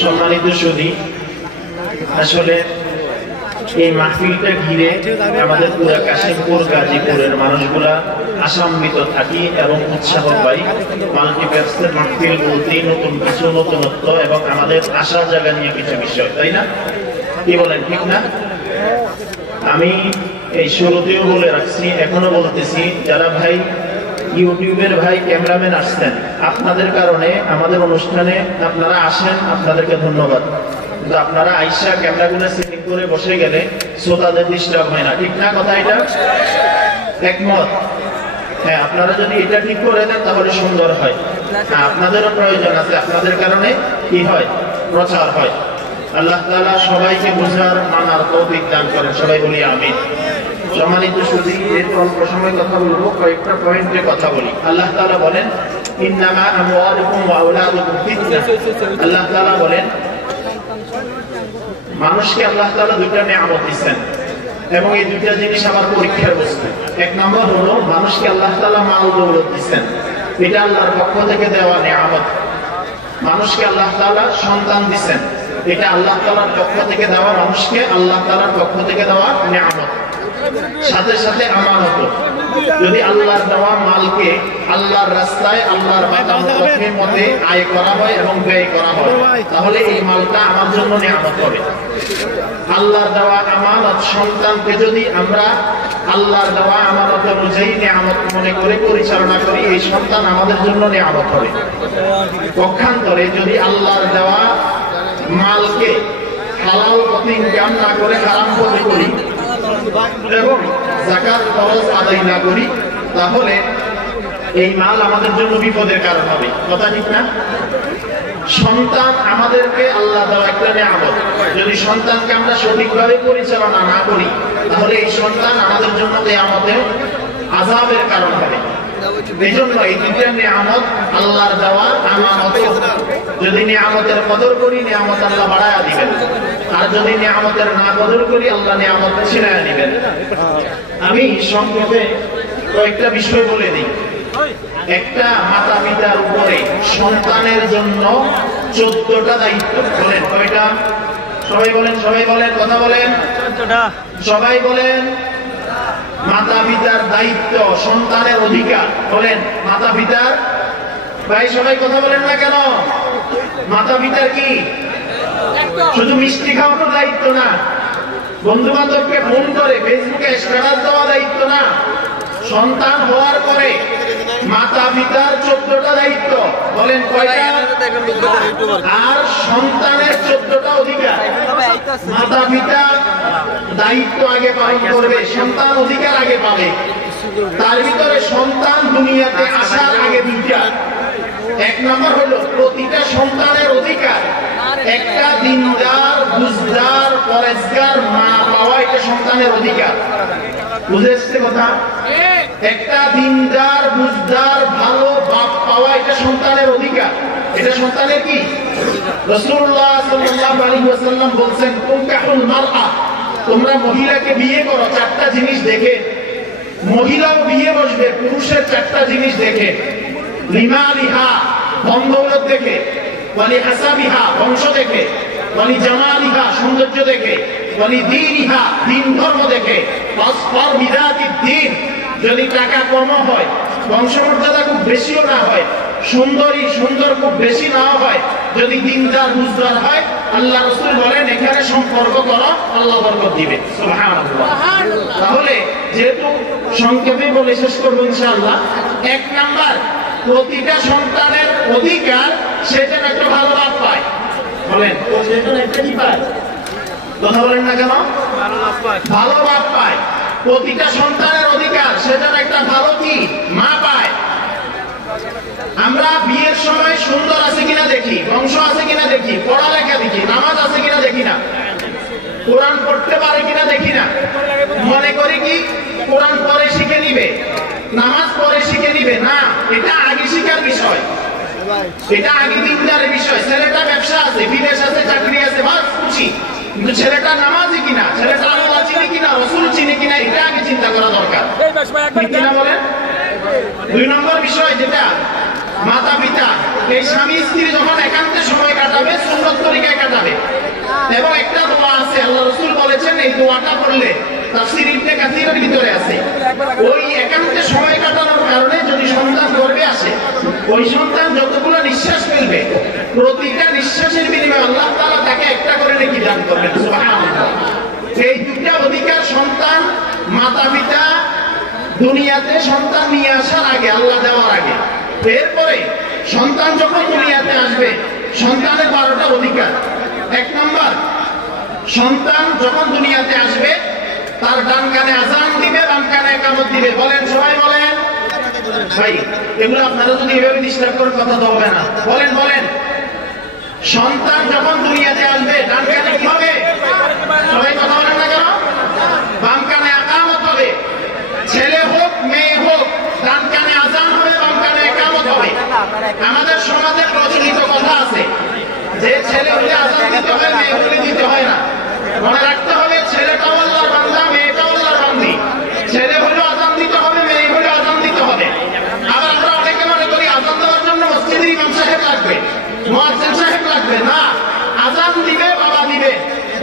সম্মানিত সুধী, আসলে এই মাহফিলটা ঘিরে আমাদের পুরো কাশিমপুর গাজীপুরের মানুষগুলা আশান্বিত থাকি এবং উৎসাহ পাই। মাল্টিপ্লেক্সের মাহফিল বলতেই নতুন কিছু, নতুনত্ব এবং আমাদের আশা জায়গা নিয়ে কিছু বিষয়, তাই না? কি বলেন, ঠিক না? আমি এই শুরুতেও বলে রাখছি, এখনো বলতেছি, যারা ভাই ইউটিউবের ভাই ক্যামেরাম্যান আসছেন, আপনাদের কারণে আমাদের অনুষ্ঠানে আপনারা আসেন, আপনাদেরকে ধন্যবাদ। কিন্তু আপনারা আইসা ক্যামেরাগুলো সেটিং করে বসে গেলে শ্রোতাদের ডিস্টার্ব হয় না, ঠিক না? কথা এটা একমত? হ্যাঁ, আপনারা যদি এটা ঠিক করে দেন তাহলে সুন্দর হয়। আপনাদেরও প্রয়োজন আছে, আপনাদের কারণে কি হয়? প্রচার হয়। আল্লাহ তাআলা সবাইকে বুঝার মানার তৌফিক দান করেন, সবাই বলি আমিন। সম্মানিত সুধী, যেহেতু অল্প সময় কথা বলবো, কয়েকটা পয়েন্টে কথা বলি। আল্লাহ তাআলা বলেন, ইন্নামা আমওয়ালুকুম ওয়া আওলাদুকুম ফিতনা। আল্লাহ তাআলা বলেন, মানুষকে আল্লাহ তাআলা দুইটা নিয়ামত দিয়েছেন এবং এই দুইটা জিনিস আমার পরীক্ষার বস্তু। এক নম্বর হলো, মানুষকে আল্লাহ তাআলা মাল দৌলত দিয়েছেন, এটা আল্লাহর পক্ষ থেকে দেওয়া নিয়ামত। মানুষকে আল্লাহ তাআলা সন্তান দিয়েছেন, এটা আল্লাহ তাআলার পক্ষ থেকে দেওয়া, মানুষকে আল্লাহ তাআলার পক্ষ থেকে দেওয়া নিয়ামত। সাথে সাথে আমানত। যদি আল্লাহর দেওয়া মালকে আল্লাহর রাস্তায়, আল্লাহর মতে আয় করা হয় এবং ব্যয় করা হয়, তাহলে এই মালটা আমার জন্য নিয়ামত হবে। আল্লাহর দেওয়া আমানত সন্তানকে যদি আমরা আল্লাহর দেওয়া আমানত অনুযায়ী নিয়ামত মনে করে পরিচালনা করি, এই সন্তান আমাদের জন্য নিয়ামত হবে। পক্ষান্তরে যদি আল্লাহর দেওয়া মালকে হালাল পথে ইনকাম না করে হারাম পথে করি এবং যাকাত খরচ আদায় না করি, তাহলে এই মাল আমাদের জন্য বিপদের কারণ হবে। কথা ঠিক না? সন্তান আমাদেরকে আল্লাহ দেওয়া একটা নিয়ামত। যদি সন্তানকে আমরা সঠিকভাবে পরিচালনা না করি, তাহলে এই সন্তান আমাদের জন্য কিয়ামতেও আযাবের কারণ হবে। এই জন্য এই দুইটা নিয়ামত আল্লাহর দেওয়া আমানত। যদি নিয়ামতের কদর করি, নিয়ামত আল্লাহ বাড়ায়া দিবেন, আর যদি নিয়ামতের না কদর করি, আল্লাহ নিয়ামত ছিনায়া দিবেন। আমি সংক্ষেপে কয়েকটা বিষয় বলে দিই। একটা মাতা পিতার উপরে সন্তানের জন্য 14টা দায়িত্ব। বলেন কয়টা? সবাই বলেন, সবাই বলেন, কথা বলেন, সবাই বলেন। মাতা পিতার দায়িত্ব, সন্তানের অধিকার। বলেন মাতা পিতার। ভাই সবাই কথা বলেন না কেন? মাতা পিতার কি শুধু মিষ্টি খাওয়ানোর দায়িত্ব না, বন্ধু বান্ধবকে ফোন করে ফেসবুকে স্ট্যাটাস দেওয়া দায়িত্ব না। সন্তান হওয়ার পরে মাতা পিতার 14টা দায়িত্ব। বলেন কয়টা? আর সন্তানের 14টা অধিকার। মাতা পিতা দায়িত্ব আগে পালন করবে, সন্তান অধিকার আগে পাবে। তার ভিতরে সন্তান দুনিয়াতে আসার আগে দুইটা। এক নম্বর হলো, প্রতিটা সন্তানের অধিকার একটা দিনদার, বুঝদার, পরেজগার মা পাওয়া, এটা সন্তানের অধিকার। বুঝে এসছে কথা? একটা দিনদার, বুঝদার, ভালো বাপ পাওয়া, এটা সন্তানের অধিকার। এটা সন্তানের কি? রাসূলুল্লাহ সাল্লাল্লাহু আলাইহি ওয়াসাল্লাম বলেন, তুনকাহুল মারআ, তোমরা মহিলাকে বিয়ে করো 4টা জিনিস দেখে। মহিলাও বিয়ে বসবে পুরুষের 4টা জিনিস দেখে। লিমালিহা, ধন দৌলত দেখে। ওয়ালি হাসাবিহা, বংশ দেখে। ওয়ালি জামালিহা, সৌন্দর্য দেখে। ওয়ালি দীনিহা, দিন ধর্ম দেখে। ওয়াসফার বিযাতিদ দ্বীন, যদি টাকা কম হয়, বংশমর্যাদা খুব বেশিও না হয়, সুন্দরী সুন্দর খুব বেশি না হয়, যদি দিনদার বুঝদার হয়, আল্লাহ রাসূল বলেন এখানে সম্পর্ক করো, আল্লাহ বরকত দিবে। সুবহানাল্লাহ। তাহলে যেহেতু সংক্ষেপে বলে শেষ করব ইনশাআল্লাহ, এক নাম্বার, প্রতিটা সন্তানের অধিকার সে যেন একটা ভালো বাপ পায়। বলেন সে যেন একটা কি পায়? কথা বলেন না কেন? ভালো বাপ পায়। প্রতিটা সন্তানের অধিকার সে যেন একটা ভালো কি মা পায়। আমরা বিয়ের সময় সুন্দর আছে কিনা দেখি, বংশ আছে কিনা দেখি, পড়ালেখা দেখি, নামাজ আছে কিনা দেখি না, কোরআন পড়তে পারে কিনা দেখি না। মনে করি কি কোরআন পরে শিখে নিবে, নামাজ পরে শিখে নিবে। না, এটা আগে শিখার বিষয়, এটা আগে দিনদারের বিষয়। ছেলেটা ব্যবসা আছে, বিদেশ আছে, চাকরি আছে, বাস খুশি, কিন্তু ছেলেটা নামাজি কিনা, ছেলেটা আল্লাহ চিনি কিনা, রাসূল চিনি কিনা, এটা আগে চিন্তা করা দরকার। ঠিক কিনা বলেন? 2 নম্বর বিষয় যেটা মাতা পিতা, এই স্বামী স্ত্রী যখন একান্তে সময় কাটাবে সুন্নত তরিকায় কাটাবে। এবং একটা দোয়া আছে আল্লাহ রাসূল বলেছেন এই দোয়াটা পড়লে তাফসীর ইবনে কাসিরের ভিতরে আছে, ওই একান্তে সময় কাটানোর কারণে যদি সন্তান গর্ভে আসে, ওই সন্তান যতগুলো নিঃশ্বাস ফেলবে প্রতিটা নিঃশ্বাসের বিনিময়ে আল্লাহ তাআলা তাকে একটা করে নেকি দান করবেন। সুবহানাল্লাহ। এই দুইটা অধিকার সন্তান মাতা পিতা দুনিয়াতে সন্তান নিয়ে আসার আগে, আল্লাহ দেওয়ার আগে, এরপরে সন্তান যখন দুনিয়াতে আসবে সন্তানের 12টা অধিকার। 1 নম্বর, সন্তান যখন দুনিয়াতে আসবে তার ডান কানে আযান দিবে, বাম কানে ইকামত দিবে। বলেন, সবাই বলেন। ভাই এগুলো আপনারা যদি এভাবে ডিস্টার্ব করেন কথা তো হবে না। বলেন বলেন। সন্তান যখন দুনিয়াতে আসবে ডান কানে কি হবে? সবাই কথা বলেন না কেন? বাম কানে ইকামত হবে। ছেলে হোক মেয়ে হোক ডান কানে আযান হবে, বাম কানে ইকামত হবে। আমাদের সমাজে প্রচলিত কথা আছে যে ছেলে হলে আযান দিতে হয়, মেয়ে হলে দিতে হয় না। মনে রাখতে হবে ছেলেটাও আল্লাহর বান্দা, মেয়েটাও আল্লাহর বান্দি। ছেলে হলেও আযান দিতে হবে, মেয়ে হলেও আযান দিতে হবে। আবার আমরা অনেকে মনে করি আযান দেওয়ার জন্য মসজিদের ইমাম সাহেব লাগবে, মুয়াজ্জিন সাহেব লাগবে। না, আযান দিবে বাবা দিবে,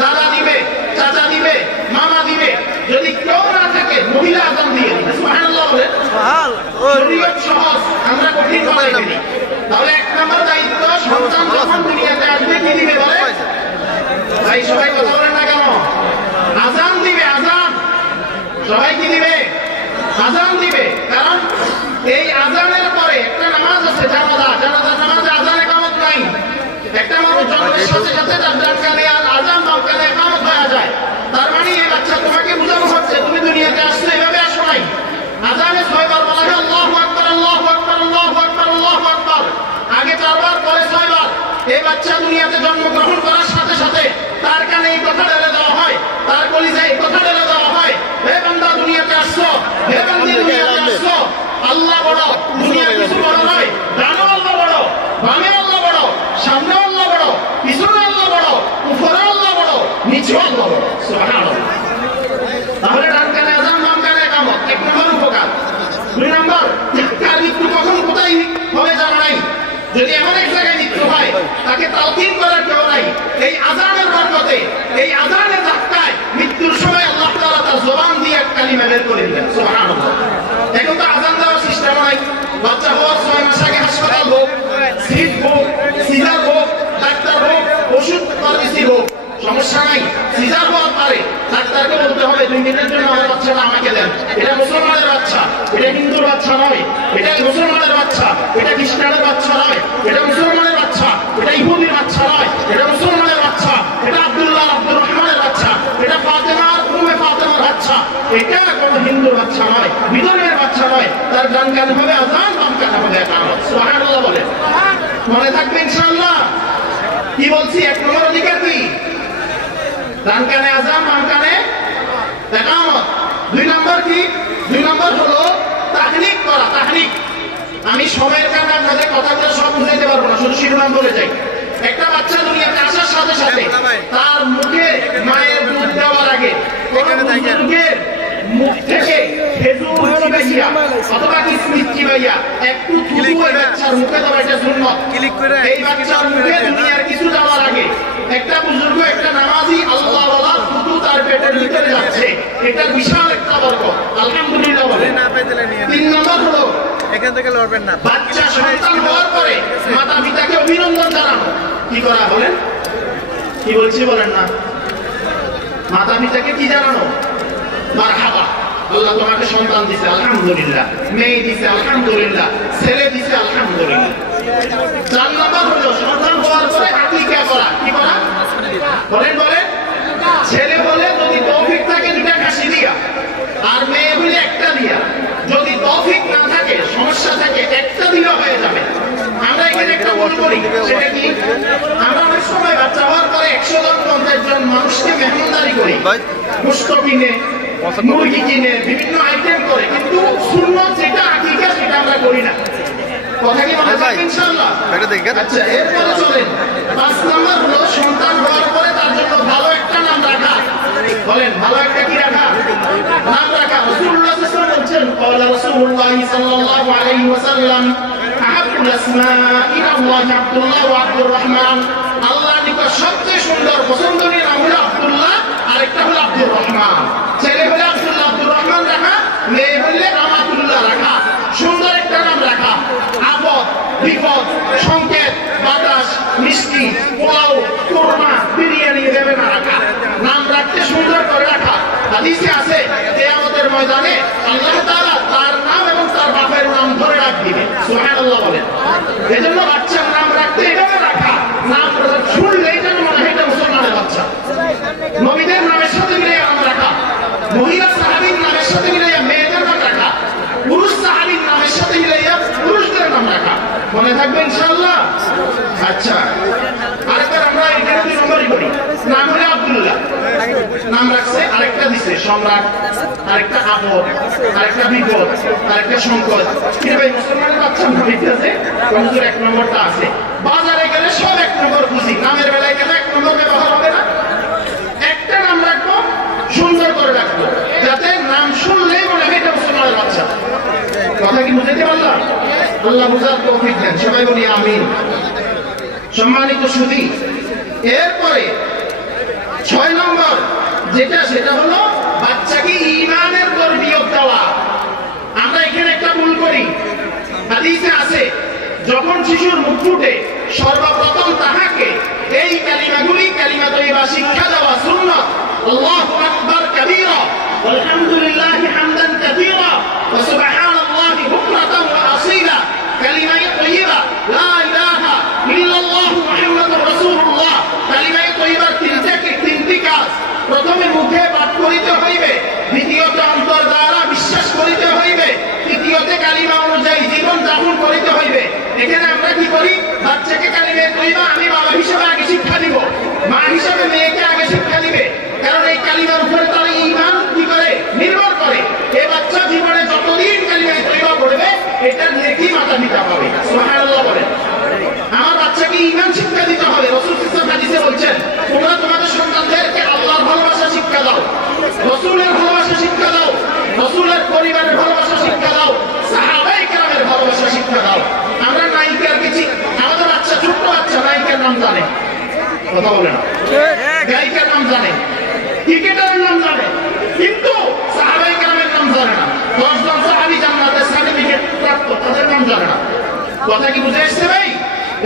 দাদা দিবে, চাচা দিবে, মামা দিবে। যদি কেউ না থাকে মহিলা আযান দিয়ে দিবে। সুবহানাল্লাহ বলেন। শরীয়ত সহজ, আমরা কঠিন বানাই দিই। তাহলে 1 নম্বর দায়িত্ব, সন্তান যখন দুনিয়াতে আসবে কি দিবে বলে? ভাই সবাই কথা বলেন না কেন? আযান দিবে, আযান। সবাই কি দিবে? আযান দিবে। কারণ এই আযানের পরে একটা নামাজ আছে জানাজা, জানাজার নামাজে আযান ইকামত নাই। একটা মানুষ জন্মের সাথে সাথে তার ডান কানে আযান, বাম কানে ইকামত হয়ে যায়। তার মানে এই বাচ্চা তোমাকে বোঝানো হচ্ছে তুমি দুনিয়াতে আসছো এভাবে আসো নাই। আযানে 6 বার বলা হয় আল্লাহু আকবার, আল্লাহু আকবার, আল্লাহু আকবার, আল্লাহু আকবার। আগে 4 বার, পরে 6 বার। এই বাচ্চা দুনিয়াতে জন্মগ্রহণ করার সাথে সাথে তার কানে এই কথা ঢেলে দেওয়া হয়, তার কলিজায় এই কথা ঢেলে দেওয়া হয়, হে বান্দা দুনিয়াতে আসছো, হে বান্দি দুনিয়াতে আসছো। আল্লাহ বড়, দুনিয়া কিছু বড় নয়। ডানেও আল্লাহ বড়, বামেও আল্লাহ বড়, সামনেও আল্লাহ বড়, পিছনে আল্লাহ বড়, উপরে আল্লাহ বড়, নিচেও আল্লাহ বড়। সুবহানাল্লাহ। তাহলে ডান কানে আযান, বাম কানে ইকামত 1 নম্বর উপকার। 2 নম্বর, তার মৃত্যু কখন কোথায় হবে জানা নাই। যদি এমন এক জায়গায় মৃত্যু হয় তাকে তালকিন করার কেউ নাই। এই আযানের বরকতে, এই আযানের ধাক্কায় মৃত্যুর সময় আল্লাহ তাআলা তার জবান দিয়ে এক কালিমা বের করে দিলেন। সুবহানাল্লাহ। এখন তো আযান দেওয়ার সিস্টেম নাই। বাচ্চা হওয়ার 6 মাস আগে হাসপাতাল হোক, সিট হোক, সিজার হোক, ডাক্তার হোক, ওষুধ ফার্মেসি হোক, সমস্যা নাই। সিজার হওয়ার পরে ডাক্তারকে বলতে হবে 2 দিনের জন্য আমার বাচ্চাটা আমাকে দেন। এটা মুসলমানের বাচ্চা, এটা হিন্দুর বাচ্চা নয়। এটা মুসলমানের বাচ্চা, এটা খ্রিস্টানের বাচ্চা নয়। এটা মুসলমানের বাচ্চা, এটা ইহুদির বাচ্চা নয়। এটা মুসলমানের বাচ্চা, এটা আব্দুল্লাহ আব্দুর রহমানের বাচ্চা, এটা ফাতেমার উম্মে ফাতেমার বাচ্চা। এটা কোনো হিন্দুর বাচ্চা নয়, বিধর্মের বাচ্চা নয়। তার ডান কানে হবে আযান, বাম কানে হবে ইকামত। সুবহানাল্লাহ বলে। মনে থাকবে ইনশাআল্লাহ। কি বলছি? 1 নম্বর অধিকার কি? ডান কানে আযান, বাম কানে ইকামত। 2 নম্বর কি? 2 নম্বর হলো তাহনিক করা। তাহনিক। আমি সময়ের কারণে আপনাদের কথাগুলো সব বুঝাইতে পারবো না, শুধু শিরোনাম বলে যাই। একটা বাচ্চা দুনিয়াতে আসার সাথে সাথে তার মুখে মায়ের দুধ দেওয়ার আগে মুখের মুখ থেকে খেজুর চিবাইয়া অথবা কিসমিস চিবাইয়া একটু থুতু ওই বাচ্চার মুখে দেওয়া, এটা সুন্নাত। এই বাচ্চার মুখে দুনিয়ার কিছু দেওয়ার আগে একটা বুজুর্গ, একটা নামাজি আল্লাহ ওয়ালা থুতু তার পেটের ভিতরে যাচ্ছে, এটা বিশাল একটা বরকত। আলহামদুলিল্লাহ বলেন। 3 নম্বর হলো এখান থেকে লড়বেন না। বাচ্চা সন্তান হওয়ার পরে মাতা পিতাকে অভিনন্দন জানানো। কি করা বলেন? কি বলছি বলেন না? মাতা পিতাকে কি জানানো? মারহাবা, আল্লাহ তোমাকে সন্তান দিয়েছে আলহামদুলিল্লাহ, মেয়ে দিয়েছে আলহামদুলিল্লাহ, ছেলে দিয়েছে আলহামদুলিল্লাহ। 4 নম্বর হলো সন্তান হওয়ার পরে আকিকা করা। কি করা বলেন? বলেন। ছেলে বলে যদি তৌফিক থাকে 2টা খাসি দিয়া, আর মেয়ে বলে 1টা দিয়া। যদি তৌফিক না থাকে, সমস্যা থাকে, 1টা দিলে হয়ে যাবে। আমরা এখানে একটা ভুল করি, সেটা কি? আমরা অনেক সময় বাচ্চা হওয়ার পরে 100 জন 50 জন মানুষকে মেহমানদারি করি, গোশত কিনে, মুরগি কিনে, বিভিন্ন আইটেম করে, কিন্তু সুন্নাত যেটা আকিকা সেটা আমরা করি না। কথা কি মনে থাকবে ইনশাআল্লাহ? আচ্ছা, এরপরে চলেন 5 নম্বর হলো সন্তান হওয়ার পরে তার জন্য ভালো একটা নাম রাখা। বলেন, ভালো একটা কি রাখা? নাম রাখা। রাসূলুল্লাহ সাল্লাল্লাহু আলাইহি ওয়াসাল্লাম বলছেন, ক্বালা রাসূলুল্লাহ সাল্লাল্লাহু আলাইহি ওয়াসাল্লাম আহাবুল আসমাই আল্লাহ আব্দুল্লাহ ওয়া আব্দুর রহমান, আল্লাহর নিকট সবচেয়ে সুন্দর পছন্দনীয় নাম হলো আব্দুল্লাহ, আরেকটা হলো আব্দুর রহমান। ছেলে হলে আব্দুল্লাহ আব্দুর রহমান রাখা, মেয়ে হলে রামাতুল্লাহ রাখা। সুন্দর একটা নাম রাখা, আপদ বিপদ সংকেত বাতাস মিষ্টি পোলাও কোরমা বিরিয়ানি দেবে না রাখা, নাম রাখতে সুন্দর করে রাখা। হাদিসে আছে কিয়ামতের ময়দানে আল্লাহ তাআলা তার নাম এবং তার বাপের নাম ধরে ডাক দিবে, সুবহানাল্লাহ বলেন। এজন্য বাচ্চার নাম রাখতে এভাবে রাখা, নাম শুনলেই যেন মনে হয় এটা মুসলমানের বাচ্চা। নবীদের নামের সাথে মিলিয়ে নাম রাখা, মহিলা সাহাবীর নামের সাথে মিলিয়ে মেয়েদের নাম রাখা, পুরুষ সাহাবীর নামের সাথে মিলিয়ে পুরুষদের নাম রাখা। মনে থাকবে ইনশাআল্লাহ? আচ্ছা, আরেকবার আমরা এখানে 2 নম্বরই করি। নাম হলো আব্দুল্লাহ, নাম রাখছে, আরেকটা দিছে সম্রাট, আরেকটা আপদ, আরেকটা বিপদ, আরেকটা সংকট। কিন্তু ভাই মুসলমানের বাচ্চা নাম আছে, হুজুর 1 নম্বরটা আছে। বাজারে গেলে সব 1 নম্বর খুঁজি, নামের বেলায় কেন 1 নম্বর ব্যবহার হবে না? একটা নাম রাখবো, সুন্দর করে রাখবো, যাতে নাম শুনলেই মনে হয় এটা মুসলমানের বাচ্চা। কথা কি বুঝতে পারলাম? আল্লাহ বুঝার তৌফিক দেন, সবাই বলি আমিন। সম্মানিত সুধী, এরপরে 6 নম্বর যেটা, সেটা হলো বাচ্চাকে ঈমানের তরবিয়ত দেওয়া। আমরা এখানে একটা ভুল করি। হাদিসে আছে যখন শিশুর মুখ ফুটে সর্বপ্রথম তাহাকে এই কালিমাগুলি কালিমা তয়্যিবা শিক্ষা দেওয়া সুন্নাত। আল্লাহু আকবার কাবীরা আলহামদুলিল্লাহি হামদান কাসীরা ওয়া সুবহানাল্লাহি বুকরাতান ওয়া আসীলা। কালিমা তয়্যিবা লা ইলাহা ইল্লাল্লাহু মুহাম্মাদুর রাসূলুল্লাহ। কালিমা তয়্যিবার তিনটি কাজ। প্রথমে মুখে পাঠ করিতে হইবে, দ্বিতীয়ত অন্তর দ্বারা বিশ্বাস করিতে হইবে, তৃতীয়তে কালিমা অনুযায়ী জীবন যাপন করিতে হইবে। এখানে আমরা কি করি? বাচ্চাকে কালিমা তয়্যিবা আমি বাবা হিসেবে আগে শিক্ষা দিব, মা হিসেবে মেয়েকে আগে শিক্ষা দিবে। কারণ এই কালিমার উপরে তার ঈমান কি করে নির্ভর করে। এই বাচ্চা জীবনে যতদিন কালিমা তয়্যিবা পড়বে এটার নেকি মাতা পিতা পাবে, সুবহানাল্লাহ বলেন। আমার বাচ্চাকে ঈমান শিক্ষা দিতে হবে। রাসূল সাল্লাল্লাহু আলাইহি ওয়াসাল্লাম হাদিসে বলছেন, তোমরা তোমাদের সন্তানদেরকে আল্লাহর ভালোবাসা শিক্ষা দাও, রাসূলের ভালোবাসা শিক্ষা দাও, রাসূলের পরিবারের ভালোবাসা শিক্ষা দাও, সাহাবায়ে কেরামের ভালোবাসা শিক্ষা দাও। আমরা নায়িকার কিছু, আমাদের বাচ্চা ছোট্ট বাচ্চা নায়িকার নাম জানে, কথা বলে না, গায়িকার নাম জানে, ক্রিকেটারের নাম জানে, কিন্তু সাহাবায়ে কেরামের নাম জানে না। 10 জন সাহাবী জান্নাতের সার্টিফিকেট প্রাপ্ত, তাদের নাম জানে না। কথা কি বুঝে আসছে ভাই?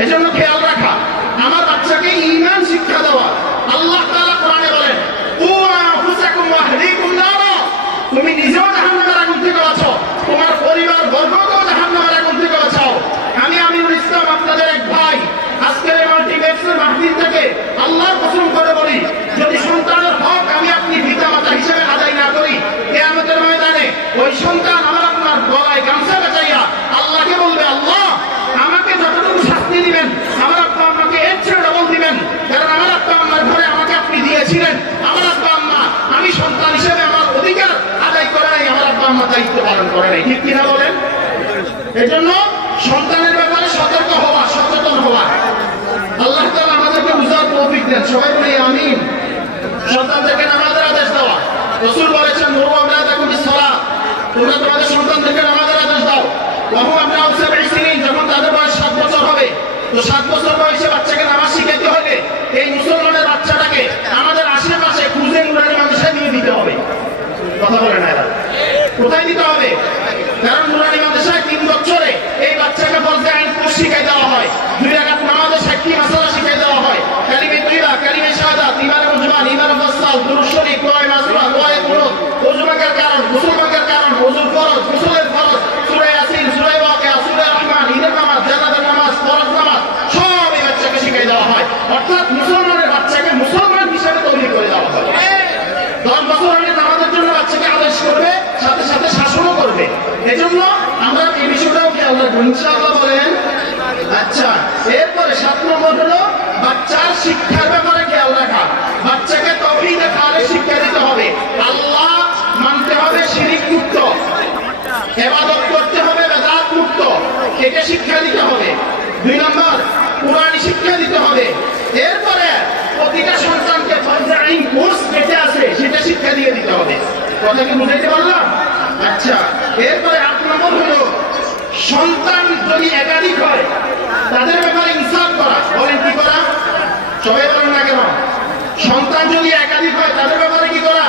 এজন্য খেয়াল রাখা, আমার বাচ্চাকে ঈমান শিক্ষা দেওয়া। আল্লাহ তাআলা কোরআনে বলেন, ও আনফুসাকুম ওয়া আহলিকুম নারা। তুমি নিজেও জাহান্নামের আগুন থেকে বাঁচো, তোমার পরিবার বর্গকেও জাহান্নামের আগুন থেকে বাঁচাও। আমি আমিনুল ইসলাম আপনাদের এক ভাই, আজকের এই মাল্টিপ্লেক্সের মাহফিল থেকে আল্লাহর কসম করে বলি, যদি সন্তানের হক আমি আপনি পিতামাতা হিসেবে আদায় না করি, কিয়ামতের ময়দানে ওই সন্তান আমার আপনার গলায় গামছা বেচাইয়া আল্লাহকে বলবে, আল্লাহ আমাকে যতটুকু শাস্তি দিবেন আমার আব্বা আম্মাকে এর চেয়ে ডবল দিবেন। কারণ আমার আব্বা আম্মার ঘরে আমাকে আপনি দিয়েছিলেন, আমার আব্বা আম্মা আমি সন্তান হিসেবে আমার অধিকার আদায় করে নাই, আমার আব্বা আম্মা দায়িত্ব পালন করে নাই। ঠিক কিনা বলেন? এজন্য সন্তানের ব্যাপারে সতর্ক হওয়া, সচেতন হওয়া। আল্লাহ তাআলা আমাদেরকে বুঝার তৌফিক দেন, সবাই বলি আমিন। সন্তানদেরকে নামাজের আদেশ দেওয়া। রাসূল বলেছেন, মুরু আওলাদাকুম বিস-সালাত, তোমরা তোমাদের সন্তানদেরকে নামাজের আদেশ দাও। ওয়া হুম আবনাউ 7 সিনিন, যখন তাদের বয়স 7 বছর হবে, তো 7 বছর বয়সে বাচ্চাকে নামাজ শিখাতে হলে এই মুসলমানের বাচ্চাটাকে আমাদের আশেপাশে খুঁজে নুরানি মাদ্রাসায় নিয়ে দিতে হবে। কথা বলে না এরা? কোথায় দিতে হবে? কারণ নুরানি মাদ্রাসায় 3 বছরে এই বাচ্চাকে ফরজে আইন কোর্স শিখাই দেওয়া হয়, 2 রাকাত নামাজের 60 মাসালা শিখাই দেওয়া হয়, কালিমা তয়্যিবা, কালিমা শাহাদাত, ঈমান মুজমাল, ঈমান মুফাসসাল, দুরূদ শরীফ, দোয়া মাসুরা, দোয়া কুনুত, ওযু মাকার কারণ, গোসল মাকার কারণ, ওযুর ফরজ, গোসলের ফরজ, সূরা ইয়াসিন, সূরা ওয়াকিয়া, সূরা রহমান, ঈদের নামাজ, জানাজার নামাজ, ফরজ নামাজ সব এই বাচ্চাকে শিখাই দেওয়া হয়। অর্থাৎ মুসলমানের বাচ্চাকে মুসলমান হিসেবে তৈরি করে দেওয়া হয়। 10 বছর হলে নামাজের জন্য বাচ্চাকে আদেশ করবে, সাথে সাথে শাসনও করবে। এজন্য আমরা এই বিষয়টাও খেয়াল রাখবো, ইনশাআল্লাহ বলেন। আচ্ছা, এরপরে 7 নম্বর হলো বাচ্চার শিক্ষার ব্যাপারে খেয়াল রাখা। বাচ্চাকে তাওহীদ খালে শিক্ষা দিতে হবে, আল্লাহ মানতে হবে শিরক মুক্ত, ইবাদত করতে হবে বেদাত মুক্ত, এটা শিক্ষা দিতে হবে। 2 নম্বর কুরআনি শিক্ষা দিতে হবে। এরপরে প্রতিটা সন্তানকে ফরজে আইন কোর্স যেটা আছে সেটা শিক্ষা দিয়ে দিতে হবে। কথা কি বুঝাইতে পারলাম? আচ্ছা, এরপরে 8 নম্বর হলো সন্তান যদি একাধিক হয় তাদের ব্যাপারে ইনসাফ করা। বলেন কি করা? সবাই বলেন না কেন? সন্তান যদি একাধিক হয় তাদের ব্যাপারে কি করা?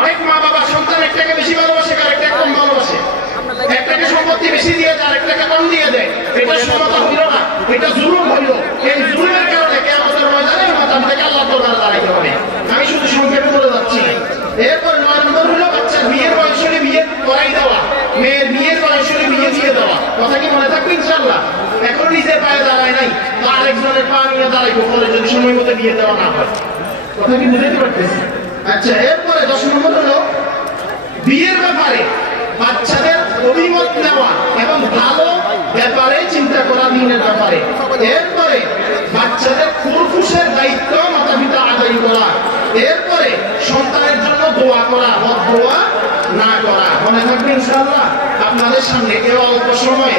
অনেক মা বাবা সন্তান একটাকে বেশি ভালোবাসে, আরেকটাকে কম ভালোবাসে, একটাকে সম্পত্তি বেশি দিয়ে দেয়, আরেকটাকে কম দিয়ে দেয়। এটা সমতা হইল না, এটা জুলুম হইল। এই জুলুমের কারণে কিয়ামতের ময়দানে মাথার থেকে আল্লাহ দরবারে দাঁড়াইতে হবে। আমি শুধু সংক্ষেপে বলে যাচ্ছি। এরপর 9 নম্বর হলো বাচ্চার বিয়ের বয়স হলে বিয়ে করাই দেওয়া, মেয়ের বিয়ের বয়স হলে বিয়ে দিয়ে দেওয়া। কথা কি মনে থাকবে ইনশাআল্লাহ? এখন নিজের পায়ে দাঁড়ায় নাই, তো আরেকজনের পা নিয়ে দাঁড়াইবো পরে যদি সময় মতো বিয়ে দেওয়া না হয়। কথা কি বুঝতে পারতেছি? আচ্ছা, এরপরে 10 নম্বর হলো বিয়ের ব্যাপারে বাচ্চাদের অভিমত নেওয়া এবং ভালো ব্যাপারে চিন্তা করা, দিনের ব্যাপারে। এরপরে বাচ্চাদের ফুরফুসের দায়িত্ব মাতা পিতা আদায় করা। এরপরে সন্তানের জন্য দোয়া করা, বদদোয়া না করা। মনে থাকবে ইনশাআল্লাহ? আপনাদের সামনে এই অল্প সময়ে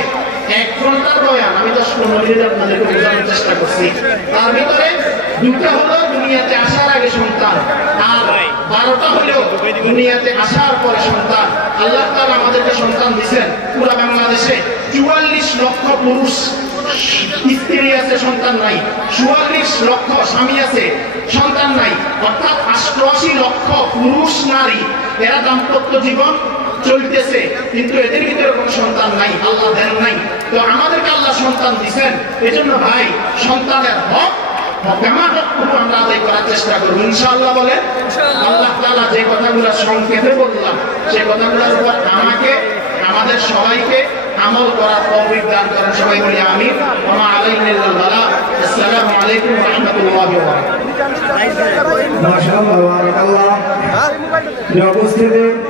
1 ঘন্টার বয়ান আমি 10-15 মিনিট আপনাদেরকে বোঝানোর চেষ্টা করছি। তার ভিতরে 2টা হলো দুনিয়াতে আসার আগে সন্তান, আর 12টা হলো দুনিয়াতে আসার পরে সন্তান। আল্লাহ তাআলা আমাদেরকে সন্তান দিয়েছেন। পুরো বাংলাদেশে 44 লক্ষ পুরুষ স্ত্রী আছে, সন্তান নাই। 44 লক্ষ স্বামী আছে, সন্তান নাই। অর্থাৎ 88 লক্ষ পুরুষ নারী এরা দাম্পত্য জীবন চলতেছে, কিন্তু এদের ভিতরে কোনো সন্তান নাই, আল্লাহ দেন নাই। তো আমাদেরকে আল্লাহ সন্তান দিয়েছেন, এজন্য ভাই সন্তানের হক আমরা আদায় করার চেষ্টা করবো ইনশাআল্লাহ। বলে আল্লাহ তাআলা যে কথাগুলো সংক্ষেপে বললাম, সেই কথাগুলোর উপর আমাকে, আমাদের সবাইকে আমল করার তৌফিক দান করেন। সবাই বলি আমিন। ওয়া মা আলাইনা ইল্লাল বালাগ। আসসালামু আলাইকুম ওয়া রাহমাতুল্লাহি ওয়া বারাকাতুহু। মাশাআল্লাহ, বারাকাল্লাহ।